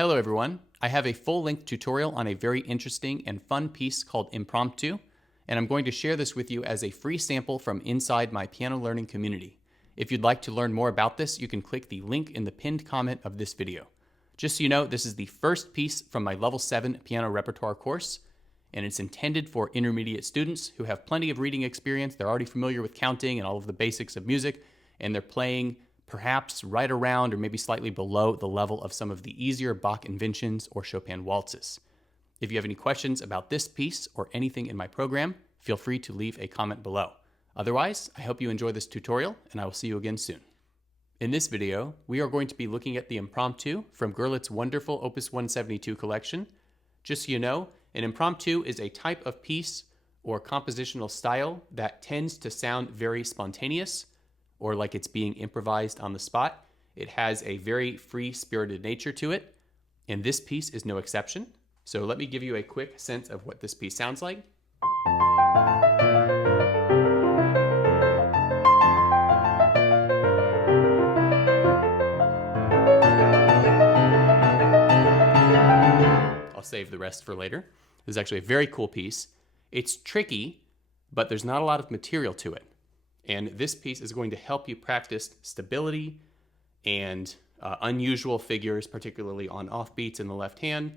Hello everyone, I have a full-length tutorial on a very interesting and fun piece called Impromptu, and I'm going to share this with you as a free sample from inside my piano learning community. If you'd like to learn more about this, you can click the link in the pinned comment of this video. Just so you know, this is the first piece from my Level 7 piano repertoire course, and it's intended for intermediate students who have plenty of reading experience. They're already familiar with counting and all of the basics of music, and they're playing perhaps right around or maybe slightly below the level of some of the easier Bach inventions or Chopin waltzes. If you have any questions about this piece or anything in my program, feel free to leave a comment below. Otherwise, I hope you enjoy this tutorial, and I will see you again soon. In this video, we are going to be looking at the Impromptu from Gurlitt's wonderful Opus 172 collection. Just so you know, an impromptu is a type of piece or compositional style that tends to sound very spontaneous, or like it's being improvised on the spot. It has a very free-spirited nature to it, and this piece is no exception. So let me give you a quick sense of what this piece sounds like. I'll save the rest for later. This is actually a very cool piece. It's tricky, but there's not a lot of material to it. And this piece is going to help you practice stability and unusual figures, particularly on offbeats in the left hand,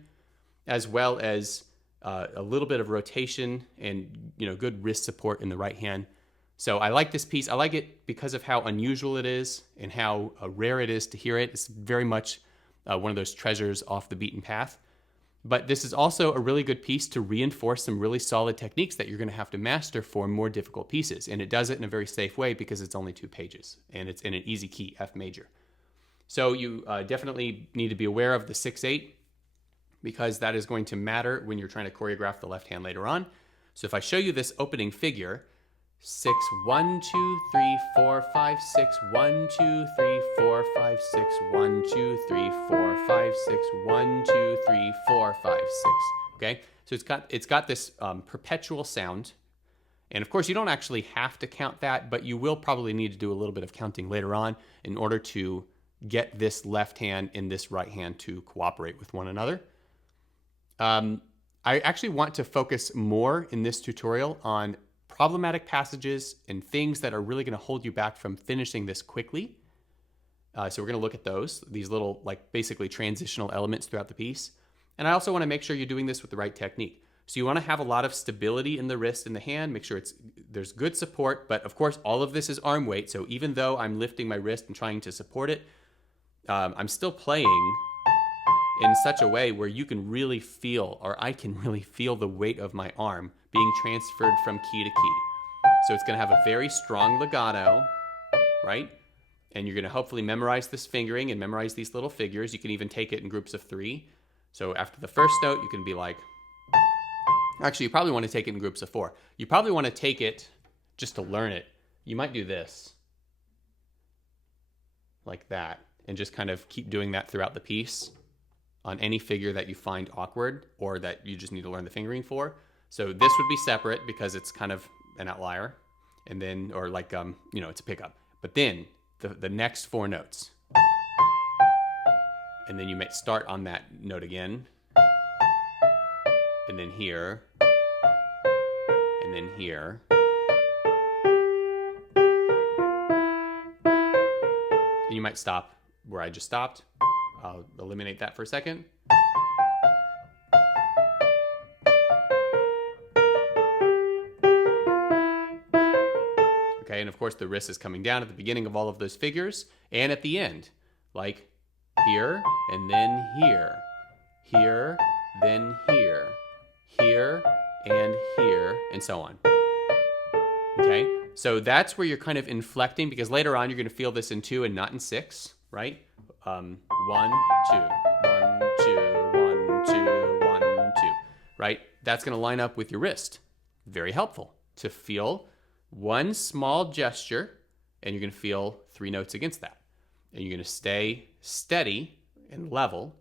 as well as a little bit of rotation and good wrist support in the right hand. So I like this piece. I like it because of how unusual it is and how rare it is to hear it. It's very much one of those treasures off the beaten path. But this is also a really good piece to reinforce some really solid techniques that you're going to have to master for more difficult pieces. And it does it in a very safe way because it's only 2 pages and it's in an easy key, F major. So you definitely need to be aware of the 6/8 because that is going to matter when you're trying to choreograph the left hand later on. So if I show you this opening figure, 6, 1, 2, 3, 4, 5, 6, 1, 2, 3, 4, 5, 6, 1, 2, 3, 4, 5, 6, 1, 2, 3, 4, 5, 6. Okay, so it's got this perpetual sound, and of course you don't actually have to count that, but you will probably need to do a little bit of counting later on in order to get this left hand and this right hand to cooperate with one another. I actually want to focus more in this tutorial on problematic passages and things that are really going to hold you back from finishing this quickly. So we're going to look at these little basically transitional elements throughout the piece. And I also want to make sure you're doing this with the right technique. So you want to have a lot of stability in the wrist and the hand, make sure there's good support, but of course all of this is arm weight. So even though I'm lifting my wrist and trying to support it, I'm still playing in such a way where you can really feel, or I can really feel the weight of my arm being transferred from key to key. So it's going to have a very strong legato, right? And you're going to hopefully memorize this fingering and memorize these little figures. You can even take it in groups of 3. So after the first note, you can be like, actually, you probably want to take it in groups of 4. You probably want to take it just to learn it. You might do this, like that, and just kind of keep doing that throughout the piece on any figure that you find awkward or that you just need to learn the fingering for. So this would be separate because it's kind of an outlier, and then, or it's a pickup. But then the next 4 notes, and then you may start on that note again, and then here, and then here. And you might stop where I just stopped. I'll eliminate that for a second. Okay, and of course the wrist is coming down at the beginning of all of those figures and at the end, like here and then here, here, then here, here, and here, and so on. Okay, so that's where you're kind of inflecting, because later on you're going to feel this in 2 and not in 6, right? 1, 2, 1, 2, 1, 2, 1, 2, right? That's going to line up with your wrist. Very helpful to feel one small gesture, and you're going to feel 3 notes against that. And you're going to stay steady and level.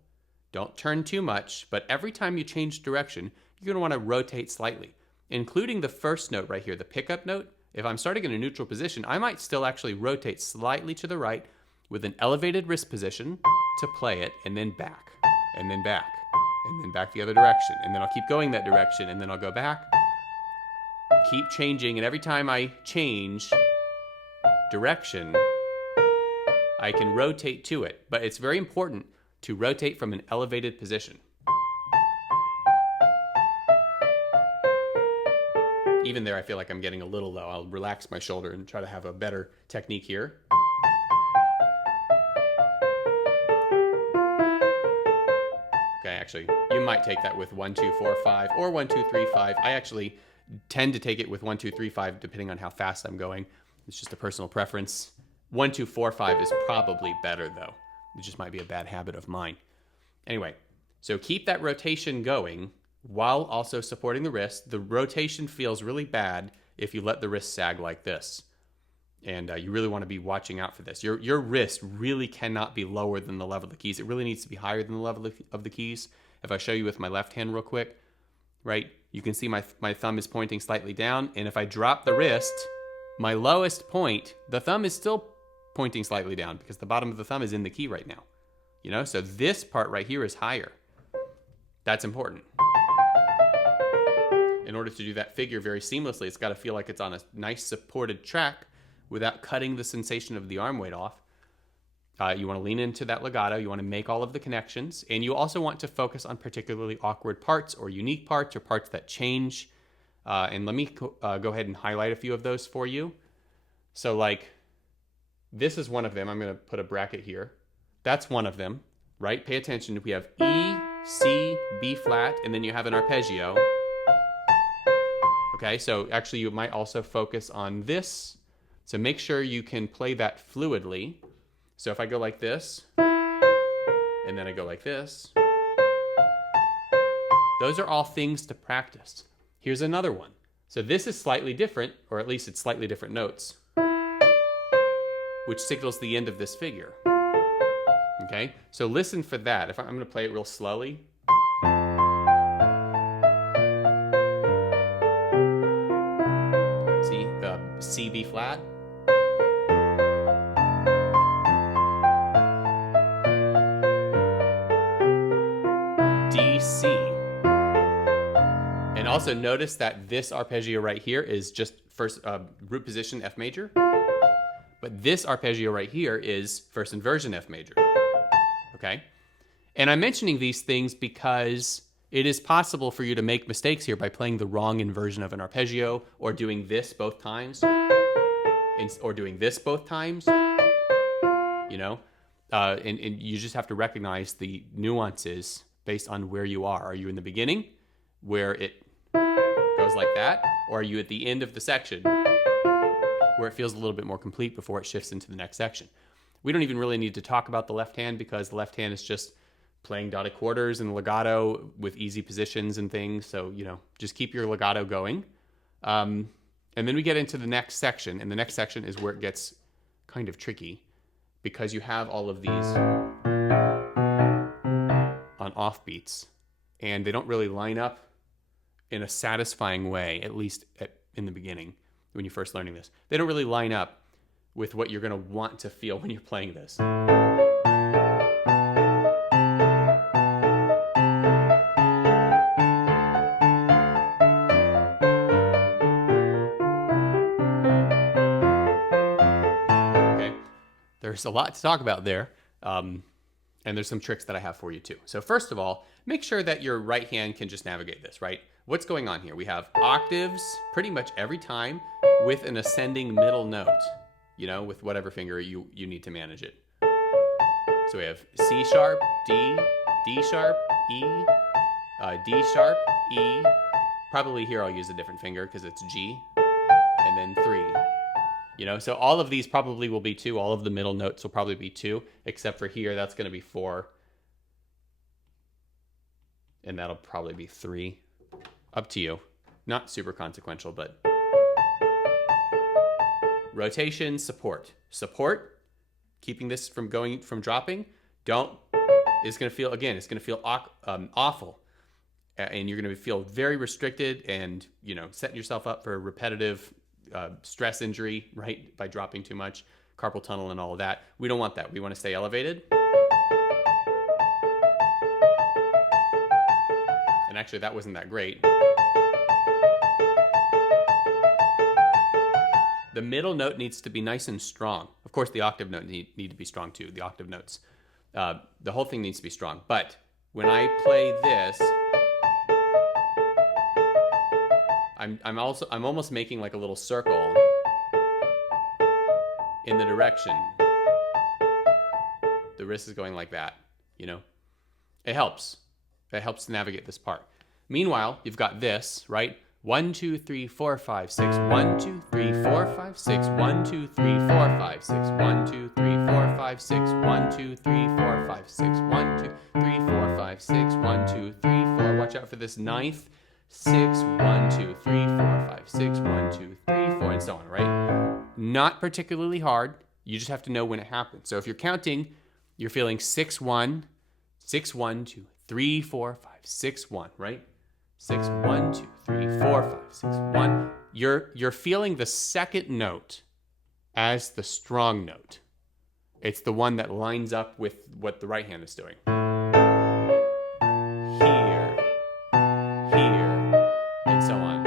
Don't turn too much, but every time you change direction, you're going to want to rotate slightly, including the first note right here, the pickup note. If I'm starting in a neutral position, I might still actually rotate slightly to the right with an elevated wrist position to play it, and then back. and then back, and then back the other direction, and then I'll keep going that direction, and then I'll go back, keep changing, and every time I change direction, I can rotate to it. But it's very important to rotate from an elevated position. Even there, I feel like I'm getting a little low. I'll relax my shoulder and try to have a better technique here. Okay, actually, you might take that with 1, 2, 4, 5, or 1, 2, 3, 5. I actually tend to take it with 1, 2, 3, 5, depending on how fast I'm going. It's just a personal preference. 1, 2, 4, 5 is probably better, though. It just might be a bad habit of mine. Anyway, so keep that rotation going while also supporting the wrist. The rotation feels really bad if you let the wrist sag like this. And you really want to be watching out for this. Your wrist really cannot be lower than the level of the keys. It really needs to be higher than the level of the keys. If I show you with my left hand real quick, right, you can see my thumb is pointing slightly down. And if I drop the wrist, my lowest point, the thumb is still pointing slightly down because the bottom of the thumb is in the key right now. You know, so this part right here is higher. That's important. In order to do that figure very seamlessly, it's got to feel like it's on a nice supported track without cutting the sensation of the arm weight off. You want to lean into that legato. You want to make all of the connections. And you also want to focus on particularly awkward parts or unique parts or parts that change. And let me go ahead and highlight a few of those for you. So like, this is one of them. I'm going to put a bracket here. That's one of them, right? Pay attention. We have E, C, B flat, and then you have an arpeggio. Okay, so actually you might also focus on this. So make sure you can play that fluidly. So if I go like this, and then I go like this, those are all things to practice. Here's another one. So this is slightly different, or at least it's slightly different notes, which signals the end of this figure. Okay, so listen for that. I'm going to play it real slowly. See, C, B flat. D, C. And also notice that this arpeggio right here is just first root position F major. But this arpeggio right here is first inversion F major. Okay? And I'm mentioning these things because it is possible for you to make mistakes here by playing the wrong inversion of an arpeggio, or doing this both times, or doing this both times, you know? And you just have to recognize the nuances based on where you are. Are you in the beginning, where it goes like that? Or are you at the end of the section, where it feels a little bit more complete before it shifts into the next section? We don't even really need to talk about the left hand, because the left hand is just playing dotted quarters and legato with easy positions and things. So, you know, just keep your legato going. And then we get into the next section, and the next section is where it gets kind of tricky, because you have all of these on offbeats, and they don't really line up in a satisfying way, at least in the beginning when you're first learning this. They don't really line up with what you're going to want to feel when you're playing this. Okay, there's a lot to talk about there, and there's some tricks that I have for you too. So first of all, make sure that your right hand can just navigate this, right? What's going on here? We have octaves pretty much every time with an ascending middle note, you know, with whatever finger you need to manage it. So we have C sharp, D, D sharp, E, D sharp, E. Probably here I'll use a different finger because it's G, and then 3. You know, so all of these probably will be 2. All of the middle notes will probably be 2, except for here, that's going to be 4. And that'll probably be 3. Up to you. Not super consequential, but rotation, support. Support, keeping this from dropping. It's going to feel, again, it's going to feel awful. And you're going to feel very restricted, and, you know, setting yourself up for a repetitive stress injury, right? By dropping too much, carpal tunnel and all of that. We don't want that. We want to stay elevated. actually that wasn't that great. The middle note needs to be nice and strong. Of course, the octave note need to be strong too. The octave notes, the whole thing needs to be strong. But when I play this, I'm almost making like a little circle in the direction. The wrist is going like that, you know? It helps. It helps to navigate this part. Meanwhile, you've got this, right? 1, 2, 3, 4, 5, 6. 1, 2, 3, 4, 5, 6. 1, 2, 3, 4, 5, 6. 1, 2, 3, 4, 5, 6. 1, 2, 3, 4, 5, 6. 1, 2, 3, 4, 5, 6. 1, 2, 3, 4. Watch out for this ninth. 6, 1, 2, 3, 4, 5, 6. 1, 2, 3, 4, and so on, right? Not particularly hard. You just have to know when it happens. So if you're counting, you're feeling 6, 1, 6, 1, 2, 3, 4, 5, 6, 1, right? 6, 1, 2, 3, 4, 5, 6, 1. You're feeling the second note as the strong note. It's the one that lines up with what the right hand is doing. Here, here, and so on.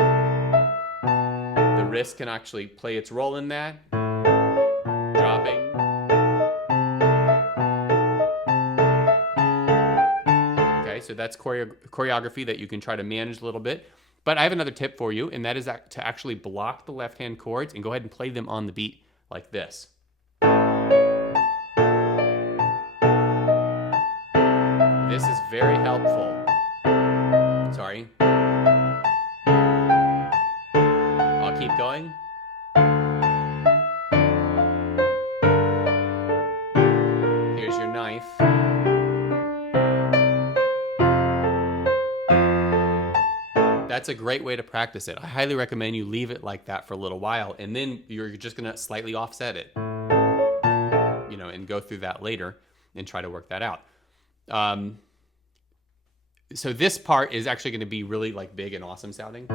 The wrist can actually play its role in that. Dropping. So that's choreography that you can try to manage a little bit. But I have another tip for you, and that is to actually block the left-hand chords and go ahead and play them on the beat like this. This is very helpful. Sorry. I'll keep going. Here's your knife. That's a great way to practice it. I highly recommend you leave it like that for a little while, and then you're just gonna slightly offset it, you know, and go through that later and try to work that out. So this part is actually gonna be really like big and awesome sounding.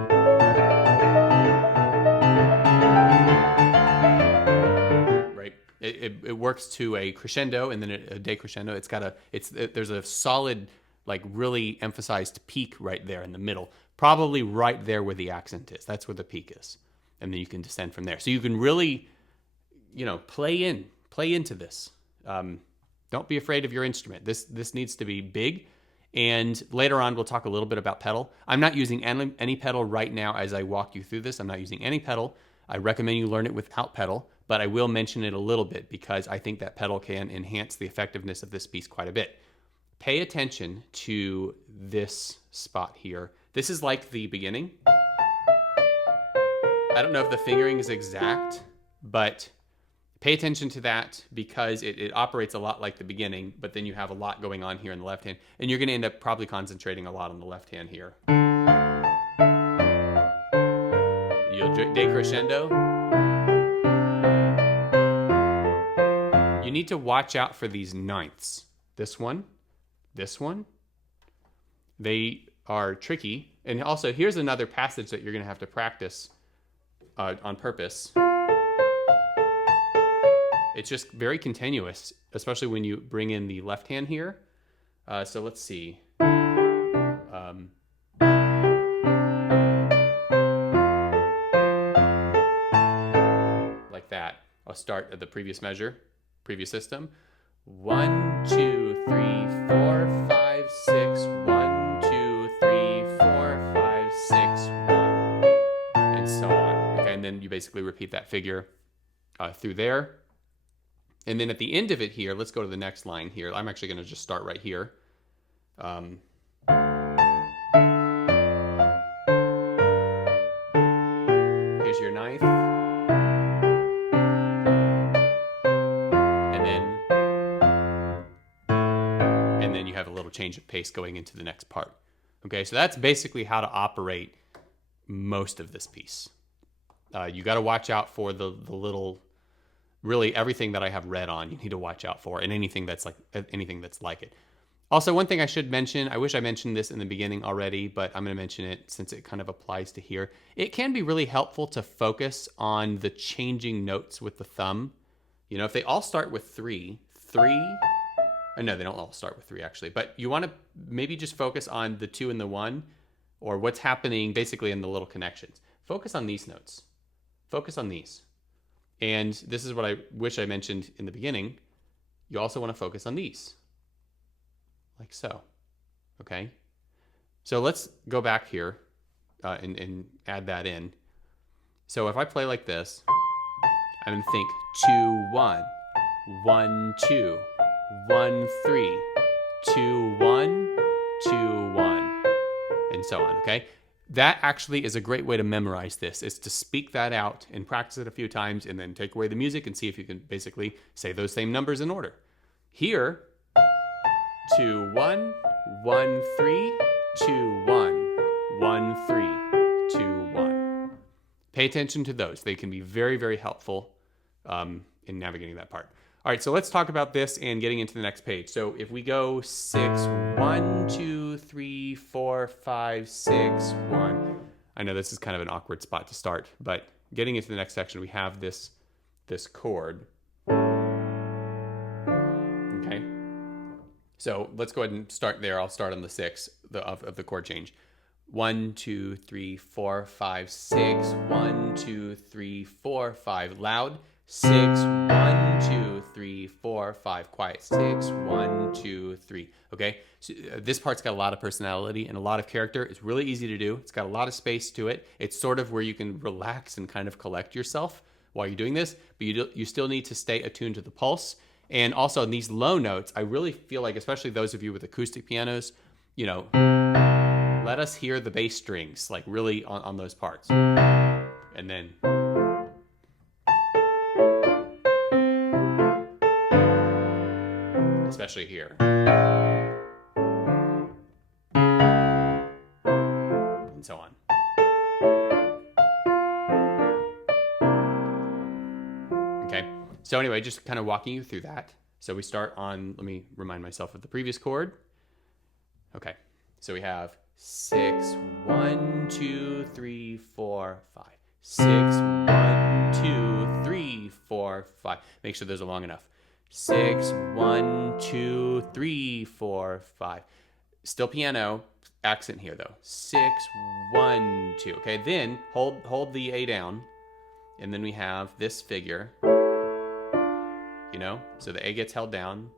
Right? It works to a crescendo and then a decrescendo. There's a solid, like really emphasized peak right there in the middle. Probably right there where the accent is. That's where the peak is. And then you can descend from there. So you can really, you know, play into this. Don't be afraid of your instrument. This needs to be big. And later on, we'll talk a little bit about pedal. I'm not using any pedal right now as I walk you through this. I'm not using any pedal. I recommend you learn it without pedal, but I will mention it a little bit because I think that pedal can enhance the effectiveness of this piece quite a bit. Pay attention to this spot here. This is like the beginning. I don't know if the fingering is exact, but pay attention to that because it operates a lot like the beginning, but then you have a lot going on here in the left hand, and you're gonna end up probably concentrating a lot on the left hand here. You'll decrescendo. You need to watch out for these ninths. This one. They are tricky. And also, here's another passage that you're going to have to practice on purpose. It's just very continuous, especially when you bring in the left hand here. So let's see. Like that. I'll start at the previous measure, previous system. 1, 2, 3, 4, 5, 6. 1, 2, 3, 4, 5, 6, 1. And so on. Okay, and then you basically repeat that figure through there. And then at the end of it here, let's go to the next line here. I'm actually going to just start right here. Here's your ninth. And then you have a little change of pace going into the next part. Okay, so that's basically how to operate most of this piece. You got to watch out for the little, really everything that I have read on, you need to watch out for, and anything that's like it. Also, one thing I should mention, I wish I mentioned this in the beginning already, but I'm going to mention it since it kind of applies to here. It can be really helpful to focus on the changing notes with the thumb. You know, if they all start with 3, no, they don't all start with 3 actually, but you want to maybe just focus on the 2 and the 1 or what's happening basically in the little connections. Focus on these notes. Focus on these. And this is what I wish I mentioned in the beginning. You also want to focus on these, like so. Okay? So let's go back here and add that in. So if I play like this, I'm going to think 2, 1, 1, 2, 1, 3, 2, 1, 2, 1, and so on, okay? That actually is a great way to memorize this, is to speak that out and practice it a few times and then take away the music and see if you can basically say those same numbers in order. Here, 2, 1, 1, 3, 2, 1, 1, 3, 2, 1. Pay attention to those. They can be very, very helpful in navigating that part. All right, so let's talk about this and getting into the next page. So if we go 6, 1, 2, 3, 4, 5, 6, 1. I know this is kind of an awkward spot to start, but getting into the next section, we have this chord. Okay, so let's go ahead and start there. I'll start on the 6 of the chord change. 1, 2, 3, 4, 5, 6. 1, 2, 3, 4, 5. Loud. 6, 1, 2, 3, 4, 5. Quiet. 6, 1, 2, 3. Okay, so this part's got a lot of personality and a lot of character. It's really easy to do. It's got a lot of space to it. It's sort of where you can relax and kind of collect yourself while you're doing this, but you still need to stay attuned to the pulse. And also in these low notes, I really feel like, especially those of you with acoustic pianos, you know, let us hear the bass strings, like really on those parts. And then, especially here. And so on. Okay, so anyway, just kind of walking you through that. So we start on, let me remind myself of the previous chord. Okay, so we have 6, 1, 2, 3, 4, 5. 6, 1, 2, 3, 4, 5. Make sure those are long enough. 6, 1, 2, 3, 4, 5. Still piano, accent here though. 6, 1, 2. Okay, then hold the A down, and then we have this figure. You know, so the A gets held down.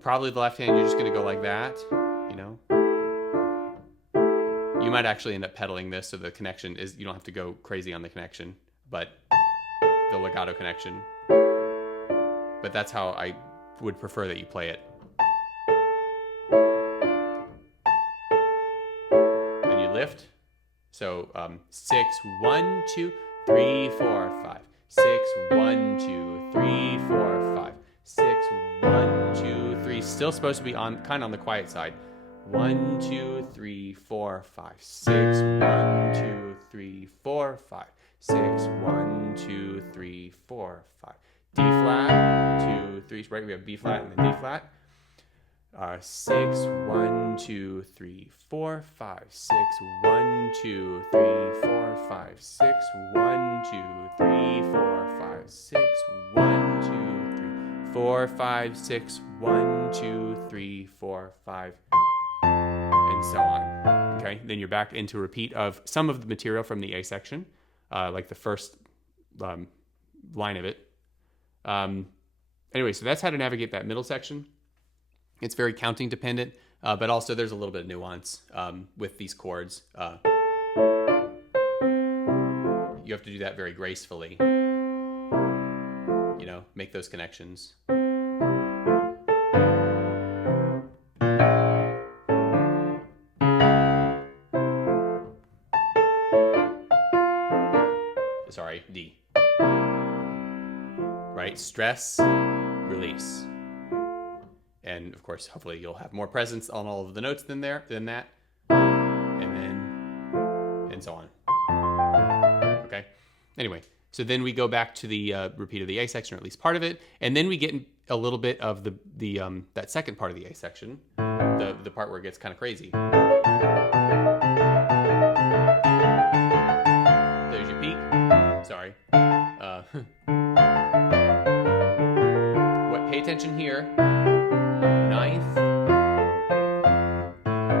Probably the left hand, you're just gonna go like that, you know. You might actually end up pedaling this so the connection is, you don't have to go crazy on the connection, but the legato connection. But that's how I would prefer that you play it. Then you lift. So 6, 1, 2, 3, 4, 5. 6, 1, 2, 3, 4, 5. 6, 1, 2, 3. Still supposed to be on kind of on the quiet side. 1, 2, 3, 4, 5. 6, 1, 2, 3, 4, 5. 6, 1, 2, 3, 4, 5. D flat, 2, 3, right? We have B flat and then D flat. 6, 1, 2, 3, 4, 5. 6, 1, 2, 3, 4, 5. 6, 1, 2, 3, 4, 5. 6, 1, 2, 3, 4, 5. 6, 1, 2, 3, 4, 5. And so on. Okay, then you're back into a repeat of some of the material from the A section, like the first line of it. Anyway, so that's how to navigate that middle section. It's very counting dependent, but also there's a little bit of nuance with these chords. You have to do that very gracefully. You know, make those connections. Sorry, D. Right? Stress, release. And of course, hopefully you'll have more presence on all of the notes than that. And then, and so on. Okay? Anyway, so then we go back to the repeat of the A section, or at least part of it. And then we get a little bit of that second part of the A section, the part where it gets kind of crazy. There's your peak. Sorry. Pay attention here. 9th,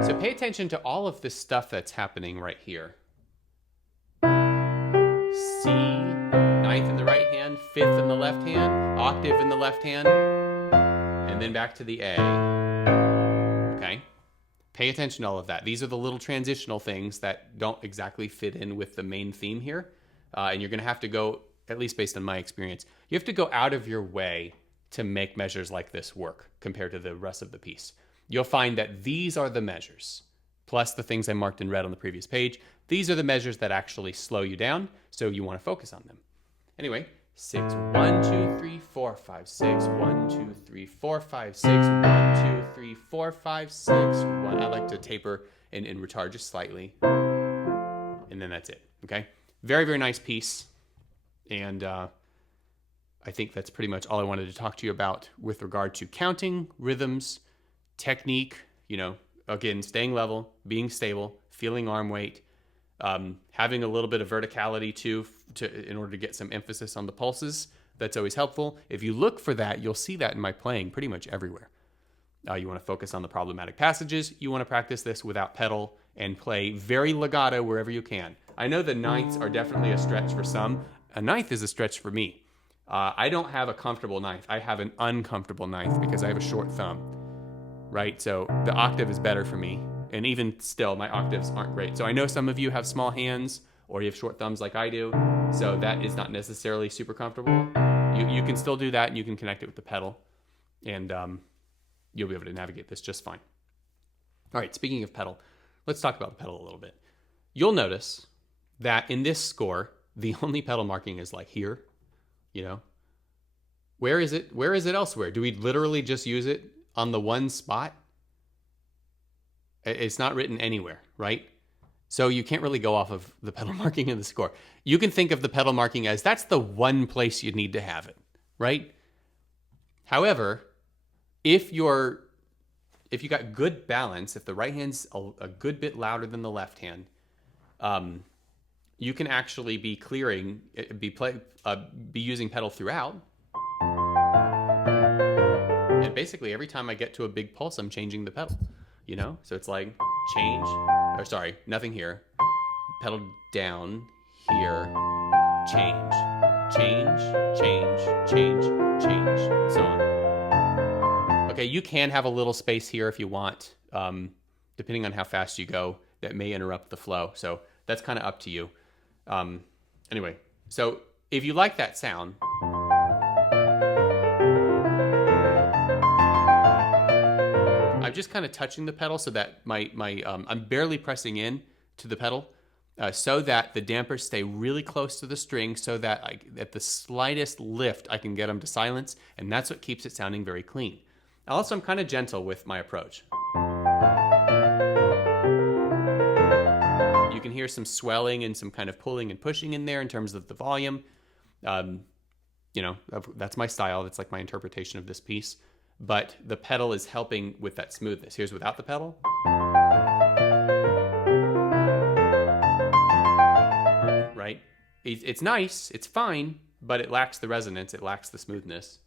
So pay attention to all of this stuff that's happening right here. C, ninth in the right hand, fifth in the left hand, octave in the left hand, and then back to the A. Okay? Pay attention to all of that. These are the little transitional things that don't exactly fit in with the main theme here. And you're going to have to go, at least based on my experience, you have to go out of your way to make measures like this work compared to the rest of the piece. You'll find that these are the measures, plus the things I marked in red on the previous page. These are the measures that actually slow you down, so you want to focus on them. Anyway, 6, 1, 2, 3, 4, 5, 6, 1, 2, 3, 4, 5, 6, 1, 2, 3, 4, 5, 6, 1. I like to taper and retard just slightly. And then that's it, okay? Very, very nice piece. And I think that's pretty much all I wanted to talk to you about with regard to counting, rhythms, technique, you know, again, staying level, being stable, feeling arm weight, having a little bit of verticality too, in order to get some emphasis on the pulses. That's always helpful. If you look for that, you'll see that in my playing pretty much everywhere. You want to focus on the problematic passages. You want to practice this without pedal and play very legato wherever you can. I know the ninths are definitely a stretch for some. A ninth is a stretch for me. I don't have a comfortable ninth. I have an uncomfortable ninth because I have a short thumb, right? So the octave is better for me. And even still, my octaves aren't great. So I know some of you have small hands or you have short thumbs like I do. So that is not necessarily super comfortable. You can still do that and you can connect it with the pedal. And you'll be able to navigate this just fine. All right, speaking of pedal, let's talk about the pedal a little bit. You'll notice that in this score, the only pedal marking is like here, you know. Where is it? Where is it elsewhere? Do we literally just use it on the one spot? It's not written anywhere, right? So you can't really go off of the pedal marking in the score. You can think of the pedal marking as that's the one place you need to have it, right? However, if you got good balance, if the right hand's a good bit louder than the left hand, you can actually be clearing, be using pedal throughout. And basically every time I get to a big pulse, I'm changing the pedal, you know? So it's like change, or sorry, nothing here. Pedal down, here, change, change, change, change, change, so on. Okay, you can have a little space here if you want, depending on how fast you go. That may interrupt the flow, so that's kind of up to you. Anyway, so if you like that sound, I'm just kind of touching the pedal so that I'm barely pressing in to the pedal so that the dampers stay really close to the string so that at the slightest lift, I can get them to silence, and that's what keeps it sounding very clean. Also, I'm kind of gentle with my approach. You can hear some swelling and some kind of pulling and pushing in there in terms of the volume. You know, that's my style. That's like my interpretation of this piece. But the pedal is helping with that smoothness. Here's without the pedal. Right? It's nice, it's fine, but it lacks the resonance, it lacks the smoothness.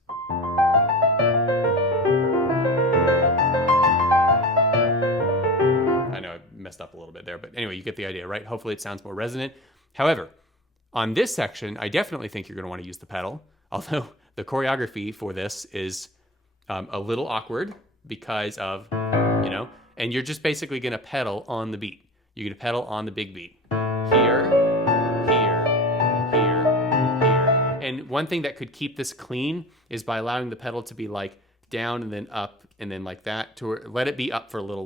Messed up a little bit there, but anyway, you get the idea, right? Hopefully it sounds more resonant. However, on this section, I definitely think you're going to want to use the pedal, although the choreography for this is a little awkward because of, you know, and you're just basically going to pedal on the beat. You're going to pedal on the big beat. Here, here, here, here. And one thing that could keep this clean is by allowing the pedal to be like down and then up and then like that, to let it be up for a little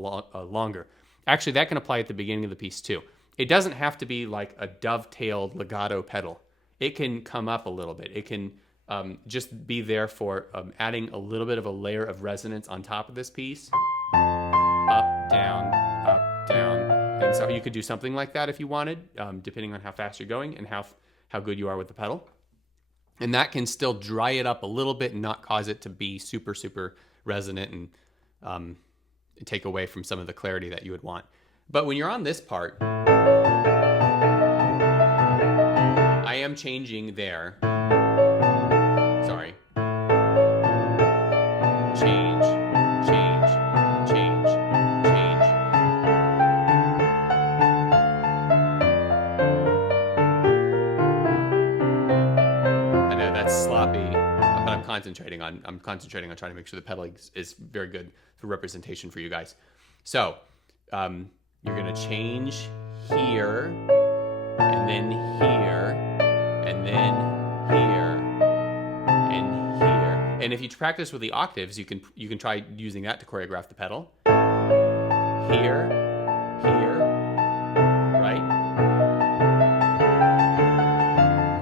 longer. Actually, that can apply at the beginning of the piece too. It doesn't have to be like a dovetailed legato pedal. It can come up a little bit. It can just be there for adding a little bit of a layer of resonance on top of this piece. Up, down, up, down. And so you could do something like that if you wanted, depending on how fast you're going and how good you are with the pedal. And that can still dry it up a little bit and not cause it to be super, super resonant and take away from some of the clarity that you would want. But when you're on this part, I am changing there. Sorry. Change, change, change, change, sloppy, but I'm concentrating on trying to make sure the pedal is very good for representation for you guys. So you're gonna change here, and then here, and then here, and here. And if you practice with the octaves, you can try using that to choreograph the pedal. Here, here, right?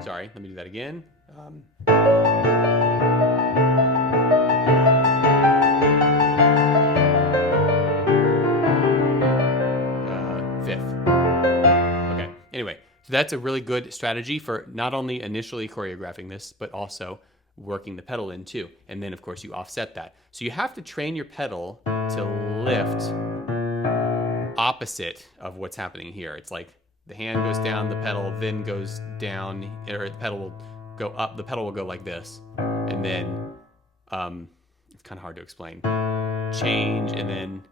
Sorry, let me do that again. Fifth. Okay, anyway, so that's a really good strategy for not only initially choreographing this, but also working the pedal in too. And then of course you offset that. So you have to train your pedal to lift opposite of what's happening here. It's like the hand goes down, the pedal then goes down, or the pedal will go up, the pedal will go like this. And then, it's kind of hard to explain. Change, and then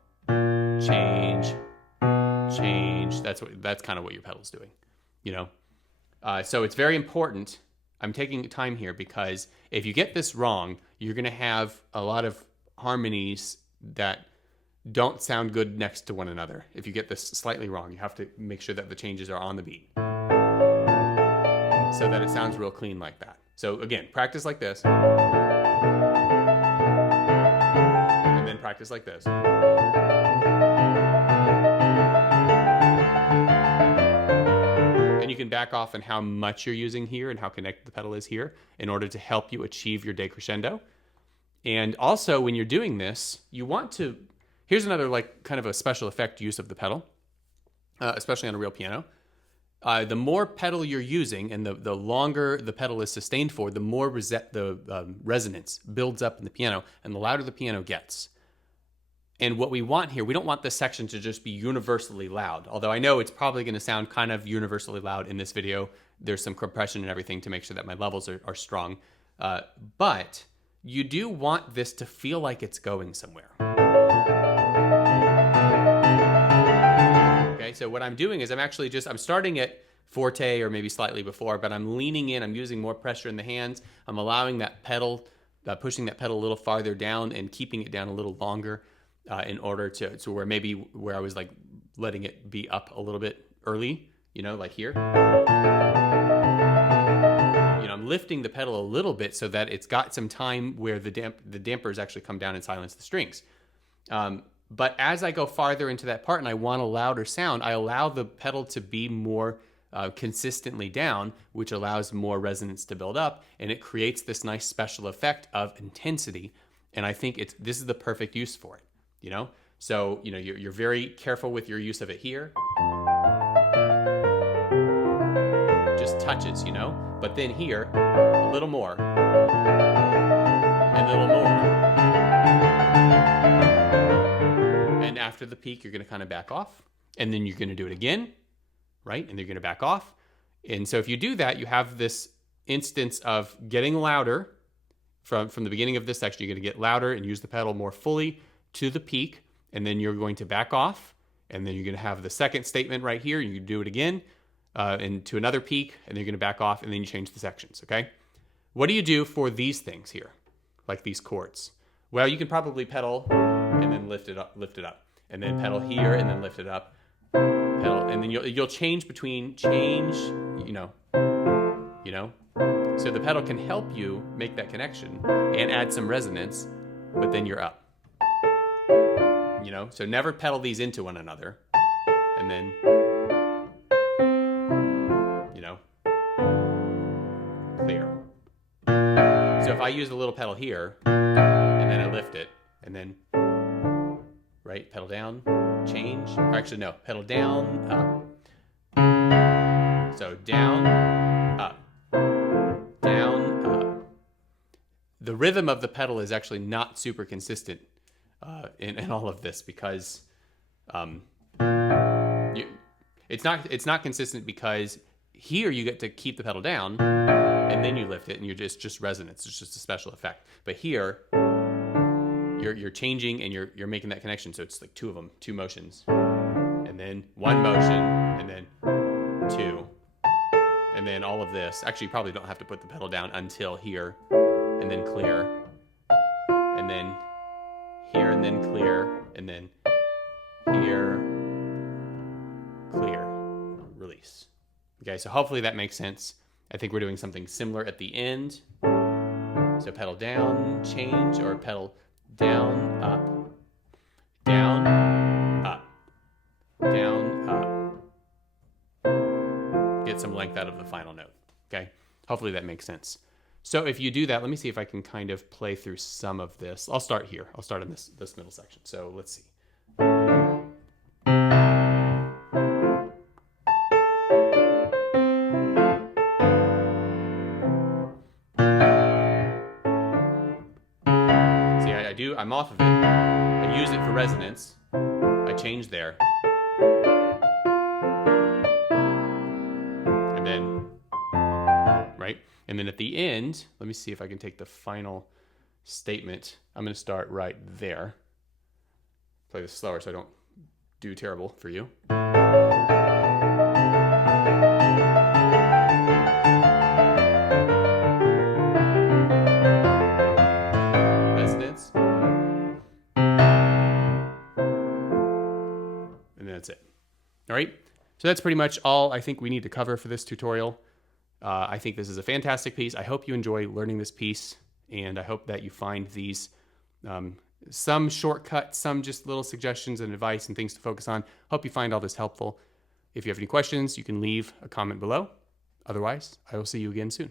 change, change. That's kind of what your pedal's doing, you know? So it's very important. I'm taking time here because if you get this wrong, you're gonna have a lot of harmonies that don't sound good next to one another. If you get this slightly wrong, you have to make sure that the changes are on the beat so that it sounds real clean like that. So again, practice like this. And then practice like this. And you can back off on how much you're using here and how connected the pedal is here in order to help you achieve your decrescendo. And also when you're doing this, you want to, here's another like kind of a special effect use of the pedal, especially on a real piano. The more pedal you're using and the longer the pedal is sustained for, the more resonance builds up in the piano and the louder the piano gets. And what we want here, we don't want this section to just be universally loud. Although I know it's probably going to sound kind of universally loud in this video. There's some compression and everything to make sure that my levels are strong. But you do want this to feel like it's going somewhere. Okay, so what I'm doing is I'm starting at forte or maybe slightly before, but I'm leaning in, I'm using more pressure in the hands. I'm allowing that pedal, pushing that pedal a little farther down and keeping it down a little longer in order to where I was like letting it be up a little bit early, you know, like here. You know, I'm lifting the pedal a little bit so that it's got some time where the dampers actually come down and silence the strings. But as I go farther into that part and I want a louder sound, I allow the pedal to be more consistently down, which allows more resonance to build up, and it creates this nice special effect of intensity. And I think this is the perfect use for it, you know? So, you know, you're very careful with your use of it here. Just touches, you know? But then here, a little more, and a little more. And after the peak, you're going to kind of back off, and then you're going to do it again, right? And you're going to back off. And so if you do that, you have this instance of getting louder from the beginning of this section. You're going to get louder and use the pedal more fully to the peak, and then you're going to back off, and then you're going to have the second statement right here. You do it again and to another peak, and then you're going to back off, and then you change the sections, okay? What do you do for these things here, like these chords? Well, you can probably pedal and then lift it up, and then pedal here and then lift it up, pedal, and then you'll change between you know. So the pedal can help you make that connection and add some resonance, but then you're up. You know, so never pedal these into one another, and then, you know, clear. So if I use the little pedal here, and then I lift it, and then, right, pedal down, change, or actually no, pedal down, up. So down, up, down, up. The rhythm of the pedal is actually not super consistent in all of this because it's not consistent because here you get to keep the pedal down and then you lift it and you're just resonance. It's just a special effect. But here you're changing and you're making that connection. So it's like two of them, two motions, and then one motion, and then two, and then all of this. Actually, you probably don't have to put the pedal down until here, and then clear, and then here, and then clear, and then here, clear, release. Okay, so hopefully that makes sense. I think we're doing something similar at the end. So pedal down, change, or pedal down, up, down, up, down, up. Get some length out of the final note, okay? Hopefully that makes sense. So if you do that, let me see if I can kind of play through some of this. I'll start here. I'll start in this middle section. So let's see. I'm off of it. I use it for resonance. I change there. And then, right? And then at the end, let me see if I can take the final statement. I'm going to start right there. Play this slower so I don't do terrible for you. That's it. All right. So that's pretty much all I think we need to cover for this tutorial. I think this is a fantastic piece. I hope you enjoy learning this piece, and I hope that you find these some shortcuts, some just little suggestions and advice and things to focus on. Hope you find all this helpful. If you have any questions, you can leave a comment below. Otherwise, I will see you again soon.